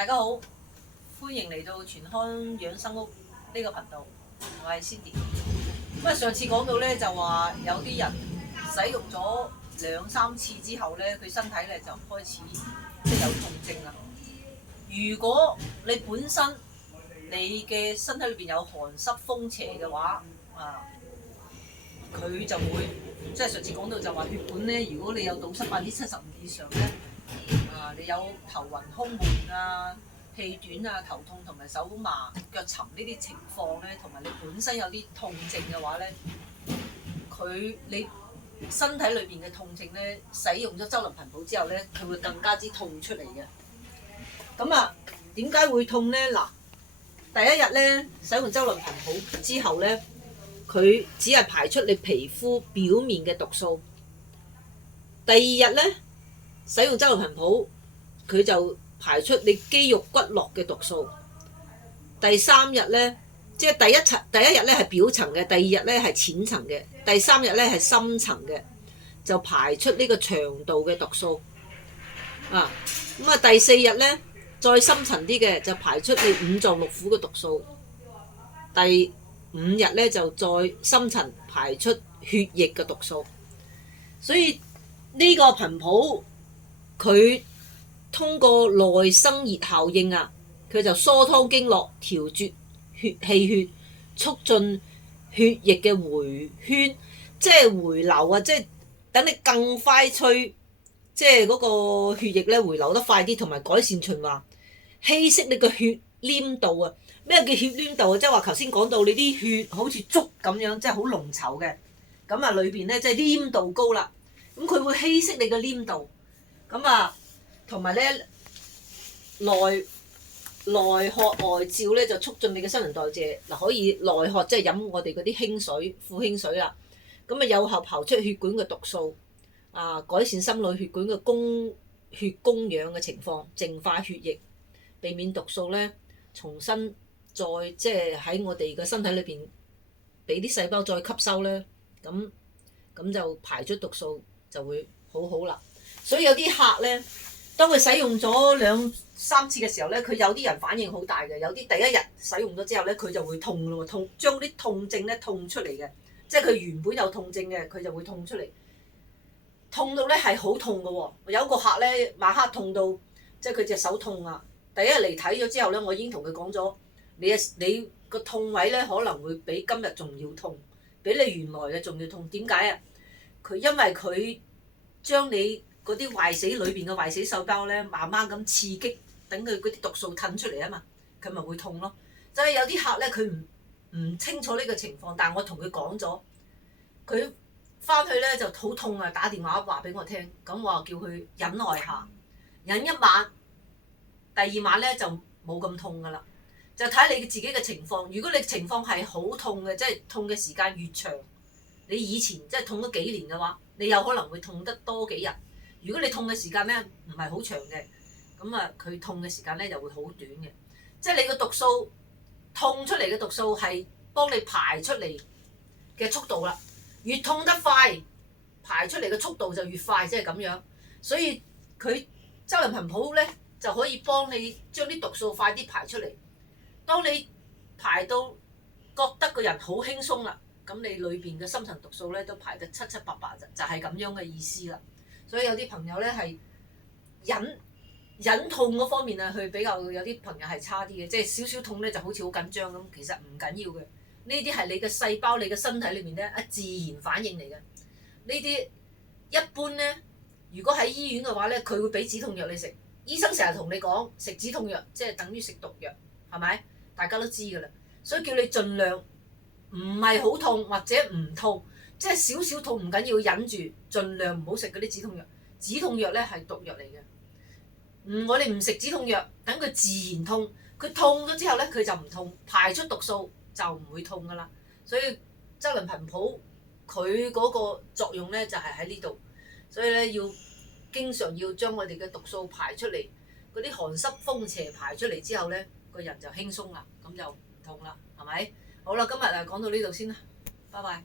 大家好，歡迎嚟到全康養生屋呢個頻道，我係 Cindy。咁啊，上次講到咧就話有啲人使用咗2-3次之後咧，佢身體咧就開始即係有痛症啦。如果你本身你嘅身體裏邊有寒濕風邪嘅話，佢就會即係上次講到就話血管咧，如果你有堵塞75%以上咧，你有頭暈胸悶啊、氣短啊、頭痛同埋手麻、腳沉呢啲情況咧，同埋你本身有啲痛症嘅話咧，你身體裏邊嘅痛症咧，使用咗周林頻譜之後咧，佢會更加之痛出嚟嘅。咁啊，點解會痛咧？嗱，第一日咧使用周林頻譜之後咧，佢只係排出你皮膚表面嘅毒素。第二日咧使用周林頻譜，佢就排出你肌肉骨骼嘅毒素。第三日咧，即係第一日咧係表層嘅，第二日咧係淺層嘅，第三日咧係深層嘅，就排出呢個腸道嘅毒素。咁第四日咧再深層啲嘅就排出你五臟六腑嘅毒素。第五日咧就再深層排出血液嘅毒素。所以呢個頻譜佢通過內生熱效應佢就疏湯經絡、調節氣血、促進血液嘅回圈，即係回流即係等你更快脆，即係嗰個血液咧回流得快啲，同埋改善循環，稀釋你個血黏度咩叫血黏度即係話頭先講到你啲血好似粥咁樣，即係好濃稠嘅，咁裏邊咧即係黏度高啦，咁佢會稀釋你嘅黏度，同埋咧內渴外照咧就促進你嘅新陳代謝。可以內渴即係飲我哋嗰啲輕水、富輕水啦，咁有效排出血管嘅毒素，改善心腦血管嘅供氧嘅情況，淨化血液，避免毒素咧重新再即係喺我哋嘅身體裏邊俾啲細胞再吸收咧，咁就排出毒素就會好好啦。所以有啲客咧，當佢使用咗2-3次嘅時候咧，佢有啲人反應好大嘅，有啲第一日使用咗之後咧，佢就會痛咯，將啲痛症咧痛出嚟嘅，即係佢原本有痛症嘅，佢就會痛出嚟，痛到咧係好痛嘅喎。有個客咧晚黑痛到即係佢隻手痛第一日嚟睇咗之後咧，我已經同佢講咗，你個痛位咧可能會比今日仲要痛，比你原來嘅仲要痛。點解因為佢將你嗰啲壞死裏邊嘅壞死細胞咧，慢慢咁刺激，等佢嗰啲毒素褪出嚟嘛，佢咪會痛咯。就係有啲客咧，佢唔清楚呢個情況，但係我同佢講咗，佢翻去咧就好痛打電話話俾我聽，咁我話叫佢忍耐下，忍一晚，第二晚咧就冇咁痛噶啦。就睇你自己嘅情況，如果你情況係好痛嘅，即係痛嘅時間越長，你以前即係痛咗幾年嘅話，你有可能會痛得多幾日。如果你痛嘅時間咧唔係好長嘅，咁佢痛嘅時間咧就會好短嘅。即係你個毒素痛出嚟嘅毒素係幫你排出嚟嘅速度啦，越痛得快，排出嚟嘅速度就越快，即係咁樣。所以佢周林頻譜咧就可以幫你將啲毒素快啲排出嚟。當你排到覺得個人好輕鬆啦，咁你裏邊嘅深層毒素咧都排得七七八八，就係咁樣嘅意思啦。所以有啲朋友咧係忍痛嗰方面佢比較有啲朋友係差啲嘅，即係少少痛咧就好似好緊張咁，其實唔緊要嘅。呢啲係你嘅細胞、你嘅身體裏面咧自然反應嚟嘅。呢啲一般咧，如果喺醫院嘅話咧，佢會俾止痛藥你食。醫生成日同你講食止痛藥，即係等於食毒藥，係咪？大家都知㗎啦。所以叫你盡量唔係好痛或者唔痛。即係少少痛唔緊要，忍住，盡量唔好食嗰啲止痛藥。止痛藥咧係毒藥嚟嘅。我哋唔食止痛藥，等佢自然痛。佢痛咗之後咧，佢就唔痛，排出毒素就唔會痛噶啦。所以周林頻譜佢嗰個作用咧就係喺呢度。所以咧要經常要將我哋嘅毒素排出嚟，嗰啲寒濕風邪排出嚟之後咧，個人就輕鬆啦，咁就唔痛啦，係咪？好啦，今日講到呢度先啦，拜拜。